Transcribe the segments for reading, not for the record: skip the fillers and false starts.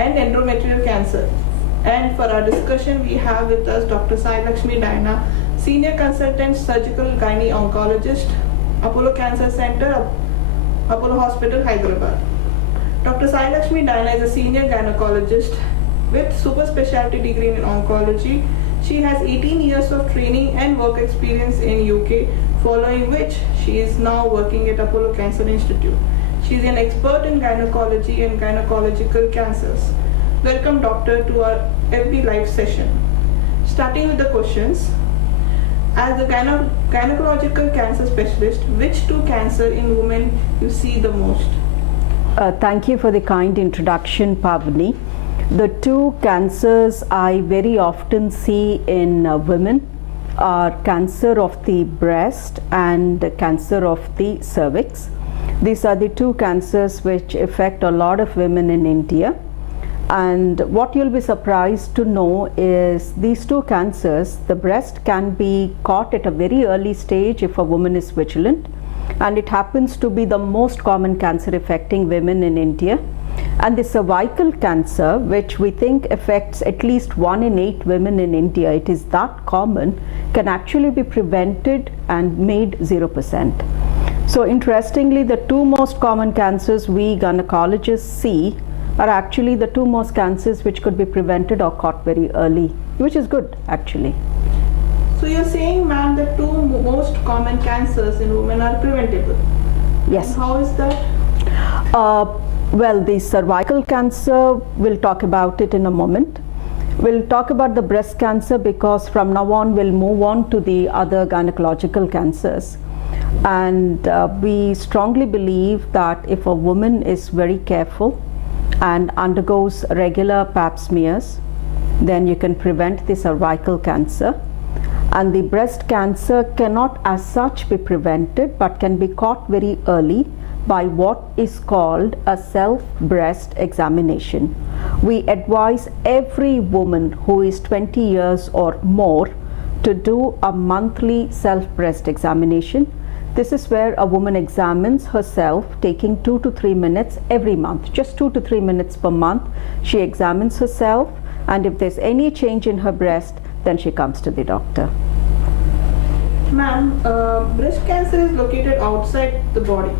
and Endometrial Cancer. And for our discussion, we have with us Dr. Lakshmi Daayana, Senior Consultant Surgical Gynae Oncologist, Apollo Cancer Center, Apollo Hospital, Hyderabad. Dr. Lakshmi Daayana is a senior gynecologist with super specialty degree in oncology. She has 18 years of training and work experience in UK, following which she is now working at Apollo Cancer Institute. She is an expert in gynecology and gynecological cancers. Welcome, doctor, to our FB live session. Starting with the questions. As a gynecological cancer specialist, which two cancers in women you see the most? Thank you for the kind introduction, Pavani. The two cancers I very often see in women are cancer of the breast and cancer of the cervix. These are the two cancers which affect a lot of women in India. And what you'll be surprised to know is these two cancers, the breast can be caught at a very early stage if a woman is vigilant. And it happens to be the most common cancer affecting women in India. And the cervical cancer, which we think affects at least 1 in 8 women in India, it is that common, can actually be prevented and made 0%. So interestingly, the two most common cancers we gynecologists see are actually the two most cancers which could be prevented or caught very early, which is good actually. So you're saying, ma'am, the two most common cancers in women are preventable? Yes. And how is that? Well, the cervical cancer, we'll talk about it in a moment. We'll talk about the breast cancer because from now on we'll move on to the other gynecological cancers. And we strongly believe that if a woman is very careful and undergoes regular pap smears, then you can prevent the cervical cancer. And the breast cancer cannot as such be prevented but can be caught very early by what is called a self-breast examination. We advise every woman who is 20 years or more to do a monthly self-breast examination. This is where a woman examines herself, taking 2 to 3 minutes every month, just 2 to 3 minutes per month. She examines herself, and if there's any change in her breast, then she comes to the doctor. Ma'am, breast cancer is located outside the body.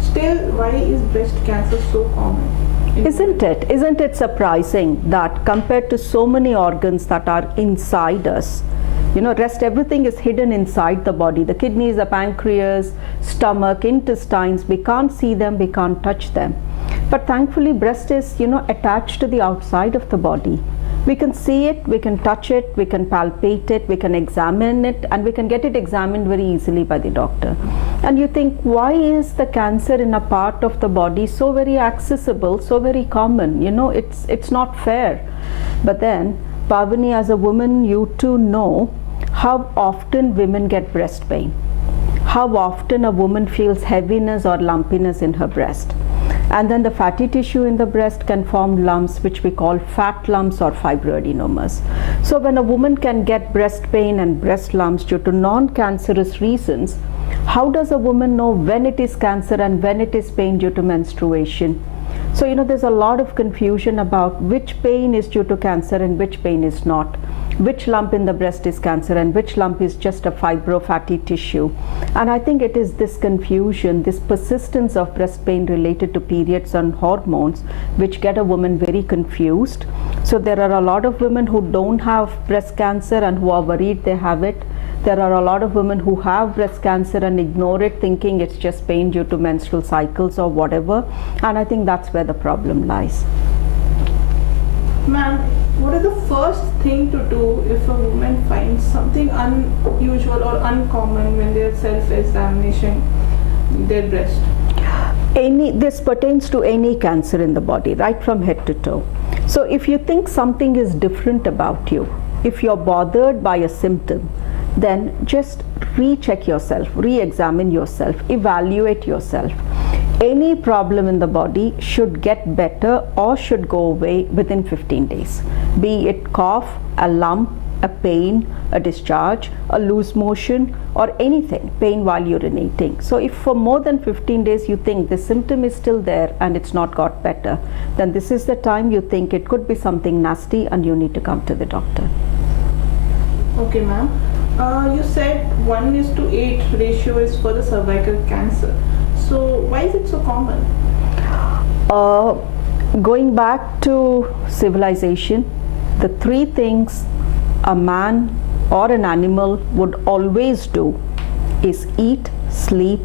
Still, why is breast cancer so common? Isn't it? Isn't it surprising that compared to so many organs that are inside us, rest everything is hidden inside the body. The kidneys, the pancreas, stomach, intestines, we can't see them, we can't touch them. But thankfully breast is, attached to the outside of the body. We can see it, we can touch it, we can palpate it, we can examine it, and we can get it examined very easily by the doctor. And you think, why is the cancer in a part of the body so very accessible, so very common? It's not fair. But then, Pavani, as a woman, you too know how often women get breast pain, how often a woman feels heaviness or lumpiness in her breast. And then the fatty tissue in the breast can form lumps which we call fat lumps or fibroadenomas. So when a woman can get breast pain and breast lumps due to non-cancerous reasons, how does a woman know when it is cancer and when it is pain due to menstruation? So there's a lot of confusion about which pain is due to cancer and which pain is not. Which lump in the breast is cancer and which lump is just a fibro-fatty tissue. And I think it is this confusion, this persistence of breast pain related to periods and hormones which get a woman very confused. So there are a lot of women who don't have breast cancer and who are worried they have it. There are a lot of women who have breast cancer and ignore it, thinking it's just pain due to menstrual cycles or whatever. And I think that's where the problem lies. Ma'am, what is the first thing to do if a woman finds something unusual or uncommon when they're self-examination their breast? This pertains to any cancer in the body, right from head to toe. So if you think something is different about you, if you're bothered by a symptom, then just recheck yourself, re-examine yourself, evaluate yourself. Any problem in the body should get better or should go away within 15 days. Be it cough, a lump, a pain, a discharge, a loose motion, or anything, pain while urinating. So if for more than 15 days you think the symptom is still there and it's not got better, then this is the time you think it could be something nasty and you need to come to the doctor. Okay, ma'am. You said 1:8 ratio is for the cervical cancer. So why is it so common? Going back to civilization, the three things a man or an animal would always do is eat, sleep,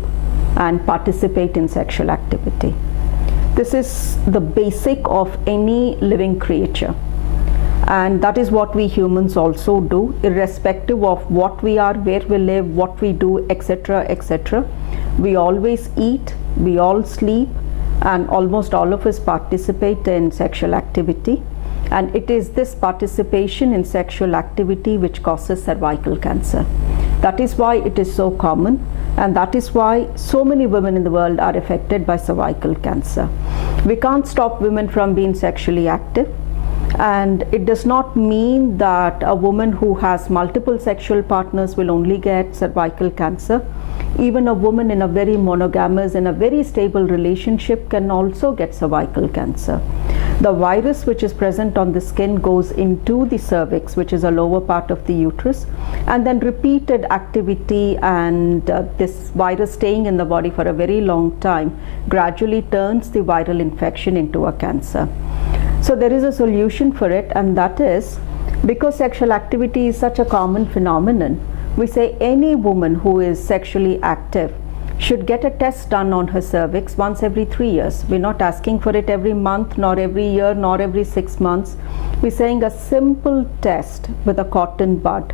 and participate in sexual activity. This is the basic of any living creature. And that is what we humans also do, irrespective of what we are, where we live, what we do, etc., etc. We always eat, we all sleep, and almost all of us participate in sexual activity. And it is this participation in sexual activity which causes cervical cancer. That is why it is so common, and that is why so many women in the world are affected by cervical cancer. We can't stop women from being sexually active, and it does not mean that a woman who has multiple sexual partners will only get cervical cancer. Even a woman in a very monogamous, in a very stable relationship can also get cervical cancer. The virus which is present on the skin goes into the cervix, which is a lower part of the uterus, and then repeated activity and this virus staying in the body for a very long time gradually turns the viral infection into a cancer. So there is a solution for it, and that is, because sexual activity is such a common phenomenon, we say any woman who is sexually active should get a test done on her cervix once every 3 years. We're not asking for it every month, nor every year, nor every 6 months. We're saying a simple test with a cotton bud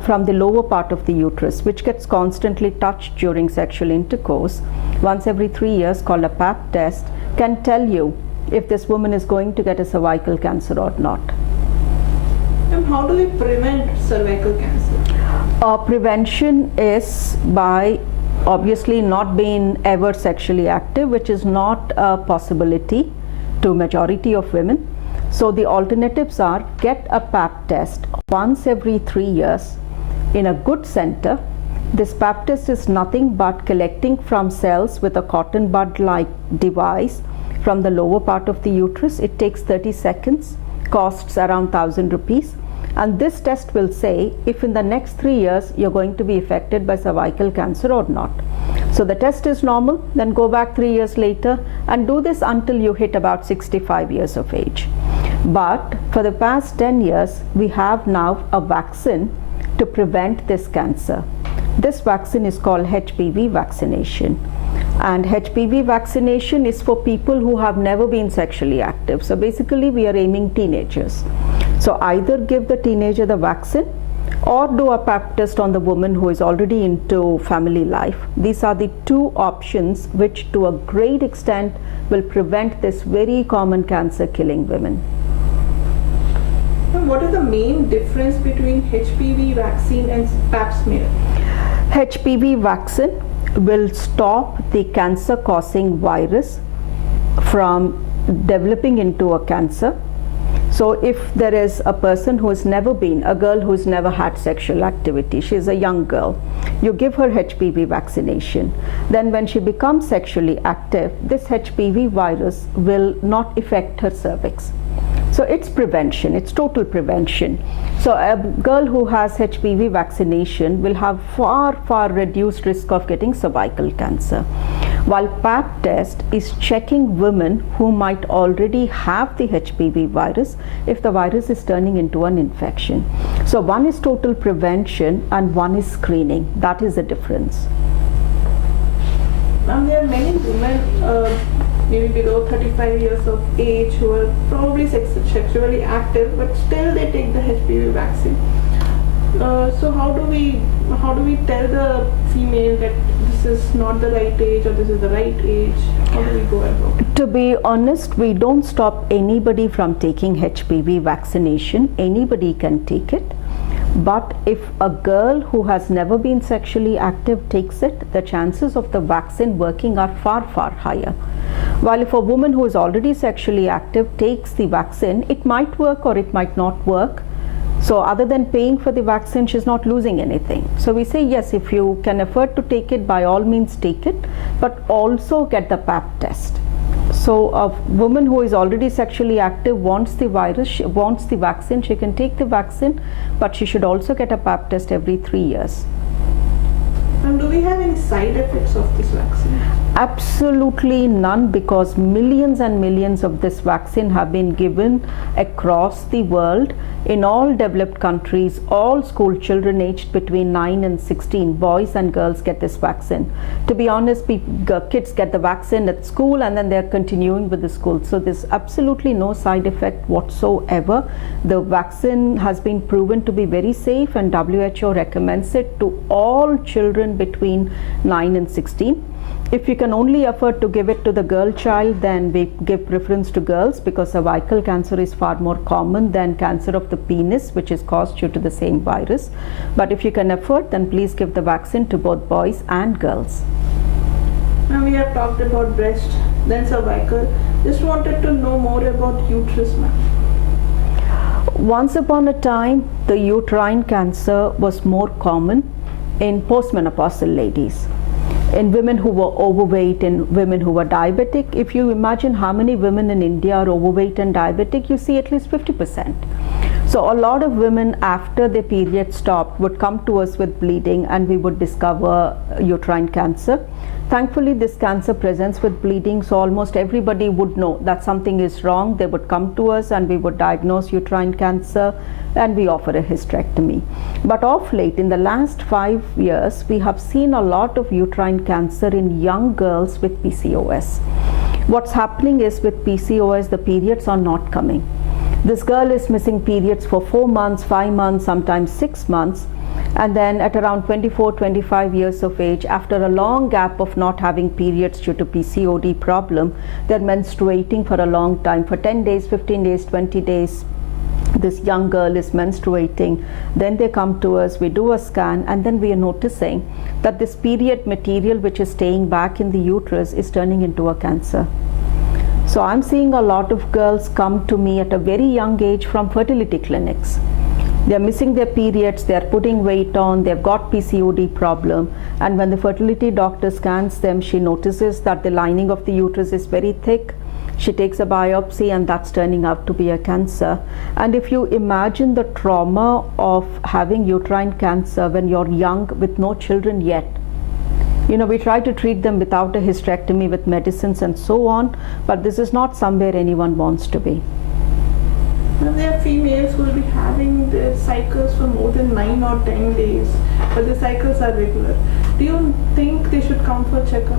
from the lower part of the uterus, which gets constantly touched during sexual intercourse, once every 3 years, called a pap test, can tell you if this woman is going to get a cervical cancer or not. And how do we prevent cervical cancer? Prevention is by obviously not being ever sexually active, which is not a possibility to majority of women. So the alternatives are get a pap test once every 3 years in a good center. This pap test is nothing but collecting from cells with a cotton bud like device from the lower part of the uterus. It takes 30 seconds, costs around 1,000 rupees. And this test will say if in the next 3 years you're going to be affected by cervical cancer or not. So the test is normal, then go back 3 years later and do this until you hit about 65 years of age. But for the past 10 years, we have now a vaccine to prevent this cancer. This vaccine is called HPV vaccination. And HPV vaccination is for people who have never been sexually active. So basically we are aiming teenagers. So either give the teenager the vaccine or do a pap test on the woman who is already into family life. These are the two options which to a great extent will prevent this very common cancer killing women. And what is the main difference between HPV vaccine and pap smear? HPV vaccine will stop the cancer causing virus from developing into a cancer. So if there is a person who has never been, a girl who has never had sexual activity, she is a young girl, you give her HPV vaccination. Then when she becomes sexually active, this HPV virus will not affect her cervix. So it's prevention, it's total prevention. So a girl who has HPV vaccination will have far reduced risk of getting cervical cancer. While pap test is checking women who might already have the HPV virus if the virus is turning into an infection. So one is total prevention and one is screening. That is the difference. Ma'am, there are many women maybe below 35 years of age who are probably sexually active, but still they take the HPV vaccine. So how do we tell the female that this is not the right age or this is the right age? How do we go about it? To be honest, we don't stop anybody from taking HPV vaccination. Anybody can take it. But if a girl who has never been sexually active takes it, the chances of the vaccine working are far higher. While if a woman who is already sexually active takes the vaccine, it might work or it might not work. So other than paying for the vaccine, she's not losing anything. So we say, yes, if you can afford to take it, by all means take it, but also get the pap test. So a woman who is already sexually active wants the virus, she wants the vaccine, she can take the vaccine, but she should also get a pap test every 3 years. And do we have any side effects of this vaccine? Absolutely none, because millions and millions of this vaccine have been given across the world. In all developed countries, all school children aged between 9 and 16, boys and girls, get this vaccine. To be honest, kids get the vaccine at school and then they're continuing with the school. So there's absolutely no side effect whatsoever. The vaccine has been proven to be very safe, and WHO recommends it to all children between 9 and 16. If you can only afford to give it to the girl child, then we give preference to girls, because cervical cancer is far more common than cancer of the penis, which is caused due to the same virus. But if you can afford, then please give the vaccine to both boys and girls. Now we have talked about breast, then cervical. Just wanted to know more about uterus, ma'am. Once upon a time, the uterine cancer was more common in postmenopausal ladies, in women who were overweight, in women who were diabetic. If you imagine how many women in India are overweight and diabetic, you see at least 50%. So a lot of women, after their period stopped, would come to us with bleeding, and we would discover uterine cancer. Thankfully, this cancer presents with bleeding, so almost everybody would know that something is wrong. They would come to us and we would diagnose uterine cancer, and we offer a hysterectomy. But of late, in the last 5 years, we have seen a lot of uterine cancer in young girls with PCOS. What's happening is, with PCOS, the periods are not coming. This girl is missing periods for 4 months, 5 months, sometimes 6 months. And then at around 24, 25 years of age, after a long gap of not having periods due to PCOD problem, they're menstruating for a long time, for 10 days, 15 days, 20 days. This young girl is menstruating. Then they come to us, we do a scan, and then we are noticing that this period material which is staying back in the uterus is turning into a cancer. So I'm seeing a lot of girls come to me at a very young age from fertility clinics. They're missing their periods, they're putting weight on, they've got PCOD problem, and when the fertility doctor scans them, she notices that the lining of the uterus is very thick. She takes a biopsy, and that's turning out to be a cancer. And if you imagine the trauma of having uterine cancer when you're young with no children yet, you know, we try to treat them without a hysterectomy, with medicines and so on, but this is not somewhere anyone wants to be. Now, there are females who will be having their cycles for more than 9 or 10 days, but the cycles are regular. Do you think they should come for checkup?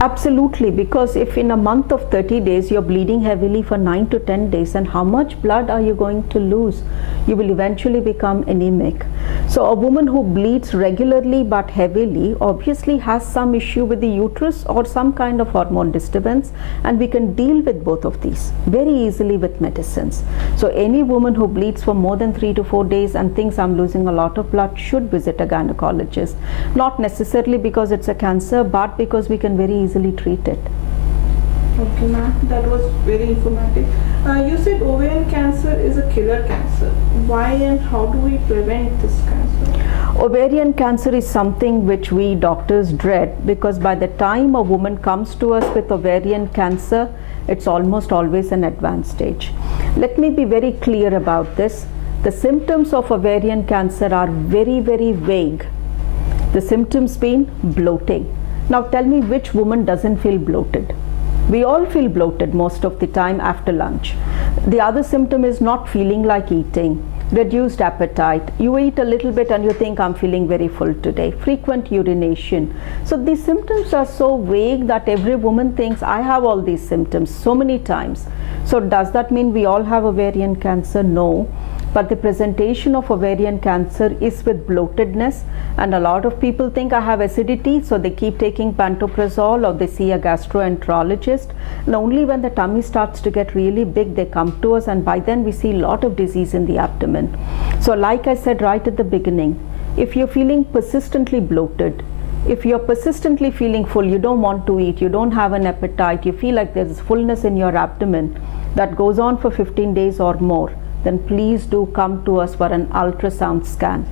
Absolutely, because if in a month of 30 days you're bleeding heavily for 9 to 10 days, and how much blood are you going to lose? You will eventually become anemic. So a woman who bleeds regularly but heavily obviously has some issue with the uterus or some kind of hormone disturbance, and we can deal with both of these very easily with medicines. So any woman who bleeds for more than 3 to 4 days and thinks I'm losing a lot of blood should visit a gynecologist. Not necessarily because it's a cancer, but because we can very easily treat it. Okay, ma'am, that was very informative. You said ovarian cancer is a killer cancer. Why and how do we prevent this cancer? Ovarian cancer is something which we doctors dread, because by the time a woman comes to us with ovarian cancer, it's almost always an advanced stage. Let me be very clear about this. The symptoms of ovarian cancer are very, very vague. The symptoms being bloating. Now tell me, which woman doesn't feel bloated? We all feel bloated most of the time after lunch. The other symptom is not feeling like eating, reduced appetite. You eat a little bit and you think I'm feeling very full today. Frequent urination. So these symptoms are so vague that every woman thinks I have all these symptoms so many times. So does that mean we all have ovarian cancer? No. But the presentation of ovarian cancer is with bloatedness, and a lot of people think I have acidity, so they keep taking pantoprazole or they see a gastroenterologist, and only when the tummy starts to get really big they come to us, and by then we see a lot of disease in the abdomen. So like I said right at the beginning, if you're feeling persistently bloated, if you're persistently feeling full, you don't want to eat, you don't have an appetite, you feel like there's fullness in your abdomen that goes on for 15 days or more, then please do come to us for an ultrasound scan.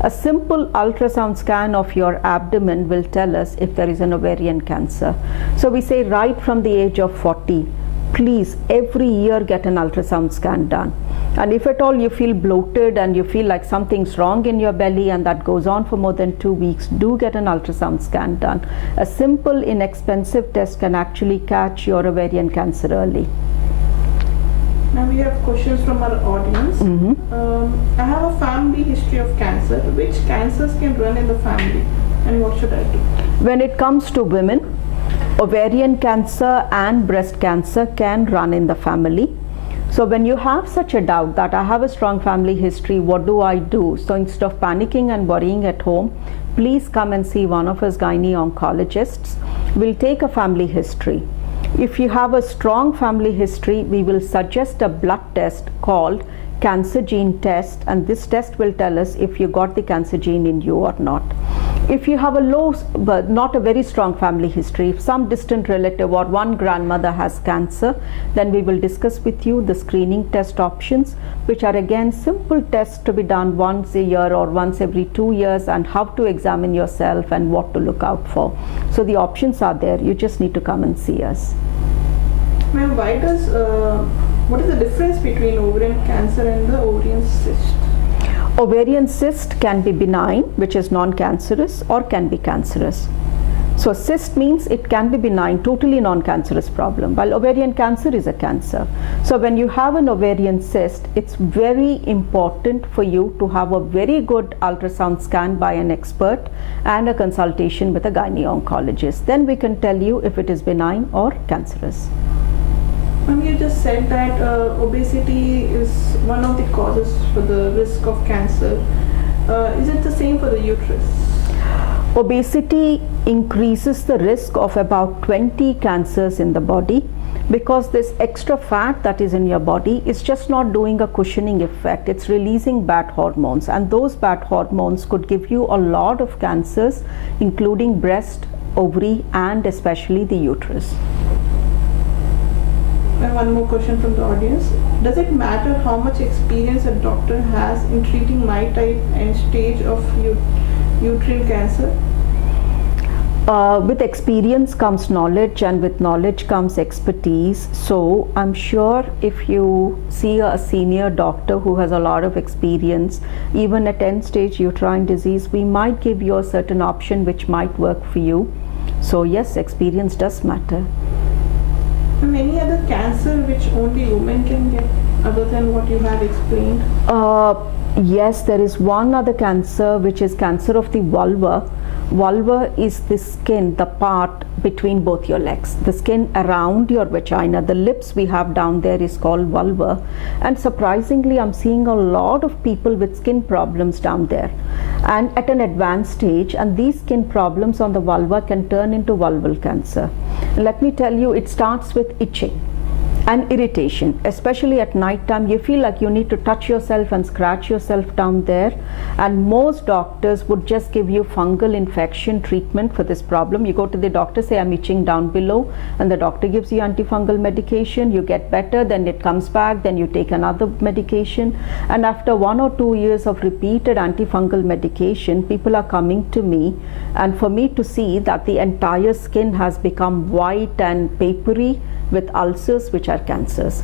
A simple ultrasound scan of your abdomen will tell us if there is an ovarian cancer. So we say right from the age of 40, please every year get an ultrasound scan done. And if at all you feel bloated and you feel like something's wrong in your belly and that goes on for more than 2 weeks, do get an ultrasound scan done. A simple, inexpensive test can actually catch your ovarian cancer early. Now we have questions from our audience. I have a family history of cancer. Which cancers can run in the family and what should I do? When it comes to women, ovarian cancer and breast cancer can run in the family. So when you have such a doubt that I have a strong family history, what do I do? So instead of panicking and worrying at home, please come and see one of us gynae oncologists. We'll take a family history. If you have a strong family history, we will suggest a blood test called cancer gene test, and this test will tell us if you got the cancer gene in you or not. If you have a low but not a very strong family history, if some distant relative or one grandmother has cancer, then we will discuss with you the screening test options, which are again simple tests to be done once a year or once every 2 years, and how to examine yourself and what to look out for. So the options are there, you just need to come and see us. Ma'am, what is the difference between ovarian cancer and the ovarian cyst? Ovarian cyst can be benign, which is non-cancerous, or can be cancerous. So cyst means it can be benign, totally non-cancerous problem, while ovarian cancer is a cancer. So when you have an ovarian cyst, it's very important for you to have a very good ultrasound scan by an expert and a consultation with a gynae oncologist. Then we can tell you if it is benign or cancerous. You just said that obesity is one of the causes for the risk of cancer. Is it the same for the uterus? Obesity increases the risk of about 20 cancers in the body, because this extra fat that is in your body is just not doing a cushioning effect. It's releasing bad hormones, and those bad hormones could give you a lot of cancers, including breast, ovary, and especially the uterus. And one more question from the audience. Does it matter how much experience a doctor has in treating my type and stage of uterine cancer? With experience comes knowledge, and with knowledge comes expertise. So I'm sure if you see a senior doctor who has a lot of experience, even at end-stage uterine disease, we might give you a certain option which might work for you. So yes, experience does matter. Any other cancer which only women can get other than what you have explained? Yes, there is one other cancer, which is cancer of the vulva. Vulva is the skin, the part between both your legs, the skin around your vagina. The lips we have down there is called vulva, and surprisingly I'm seeing a lot of people with skin problems down there and at an advanced stage, and these skin problems on the vulva can turn into vulval cancer. Let me tell you, it starts with itching and irritation, especially at night time. You feel like you need to touch yourself and scratch yourself down there, and most doctors would just give you fungal infection treatment for this problem. You go to the doctor, say I'm itching down below, and the doctor gives you antifungal medication. You get better, then it comes back, then you take another medication, and after 1 or 2 years of repeated antifungal medication, people are coming to me, and for me to see that the entire skin has become white and papery with ulcers, which are cancers.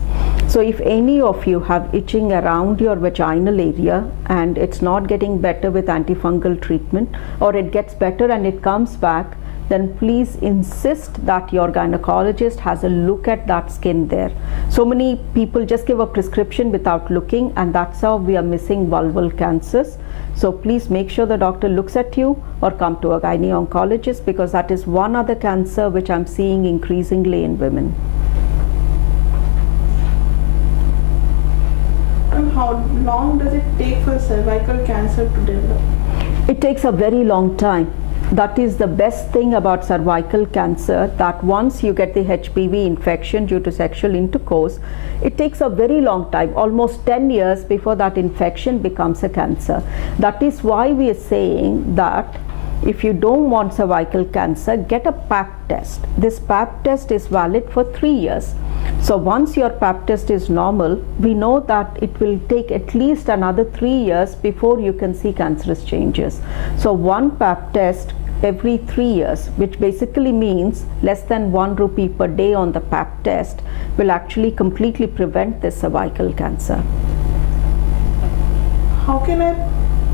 So if any of you have itching around your vaginal area and it's not getting better with antifungal treatment, or it gets better and it comes back, then please insist that your gynecologist has a look at that skin there. So many people just give a prescription without looking, and that's how we are missing vulval cancers. So please make sure the doctor looks at you, or come to a gynae oncologist, because that is one other cancer which I'm seeing increasingly in women. And how long does it take for cervical cancer to develop? It takes a very long time. That is the best thing about cervical cancer, that once you get the HPV infection due to sexual intercourse, it takes a very long time, almost 10 years before that infection becomes a cancer. That is why we are saying that if you don't want cervical cancer, get a pap test. This pap test is valid for 3 years. So once your pap test is normal, we know that it will take at least another 3 years before you can see cancerous changes. So one pap test every 3 years, which basically means less than 1 rupee per day on the pap test, will actually completely prevent this cervical cancer. How can I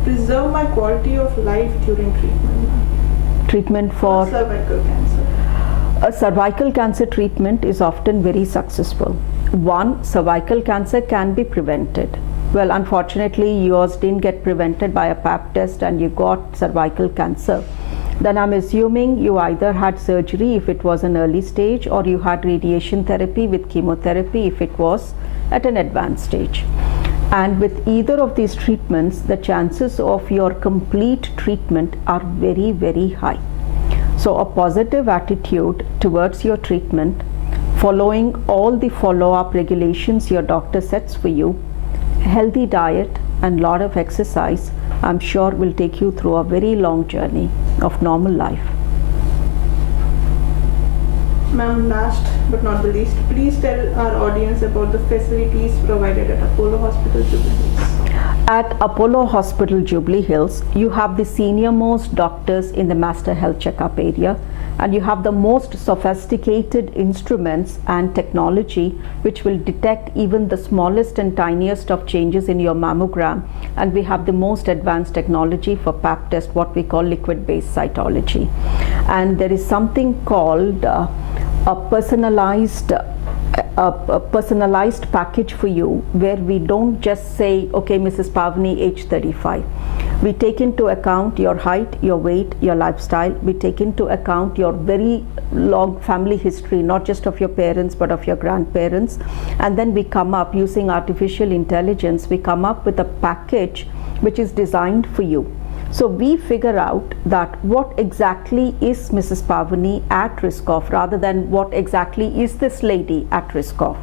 preserve my quality of life during treatment? Treatment for cervical cancer. a cervical cancer treatment is often very successful. One, cervical cancer can be prevented. Well, unfortunately, yours didn't get prevented by a pap test and you got cervical cancer. Then I'm assuming you either had surgery if it was an early stage, or you had radiation therapy with chemotherapy if it was at an advanced stage. And with either of these treatments, the chances of your complete treatment are very, very high. So a positive attitude towards your treatment, following all the follow-up regulations your doctor sets for you, healthy diet and lot of exercise, I'm sure will take you through a very long journey of normal life. Ma'am, last but not the least, please tell our audience about the facilities provided at Apollo Hospital Jubilee Hills. At Apollo Hospital Jubilee Hills, you have the senior most doctors in the master health checkup area, and you have the most sophisticated instruments and technology which will detect even the smallest and tiniest of changes in your mammogram, and we have the most advanced technology for pap test, what we call liquid-based cytology. And there is something called a personalized package for you, where we don't just say, okay, Mrs. Pavni, age 35. We take into account your height, your weight, your lifestyle. We take into account your very long family history, not just of your parents but of your grandparents, and then we come up using artificial intelligence, we come up with a package which is designed for you. So we figure out that what exactly is Mrs. Pavani at risk of, rather than what exactly is this lady at risk of.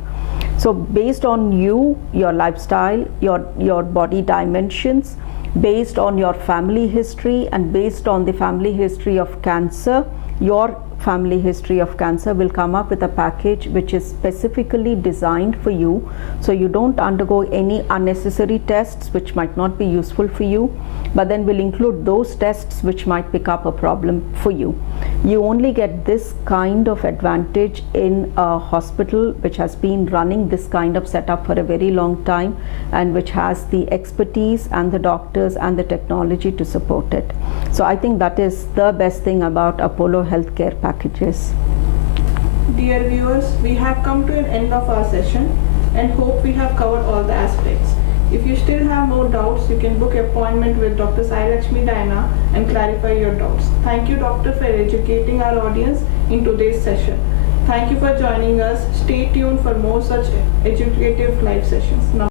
So based on you, your lifestyle, your body dimensions, based on your family history, and based on the family history of cancer, your family history of cancer will come up with a package which is specifically designed for you, so you don't undergo any unnecessary tests which might not be useful for you, but then will include those tests which might pick up a problem for you. You only get this kind of advantage in a hospital which has been running this kind of setup for a very long time, and which has the expertise and the doctors and the technology to support it. So I think that is the best thing about Apollo Healthcare packages. Dear viewers, we have come to an end of our session and hope we have covered all the aspects. If you still have more doubts, you can book an appointment with Dr. Lakshmi Daayana and clarify your doubts. Thank you, doctor, for educating our audience in today's session. Thank you for joining us. Stay tuned for more such educative live sessions.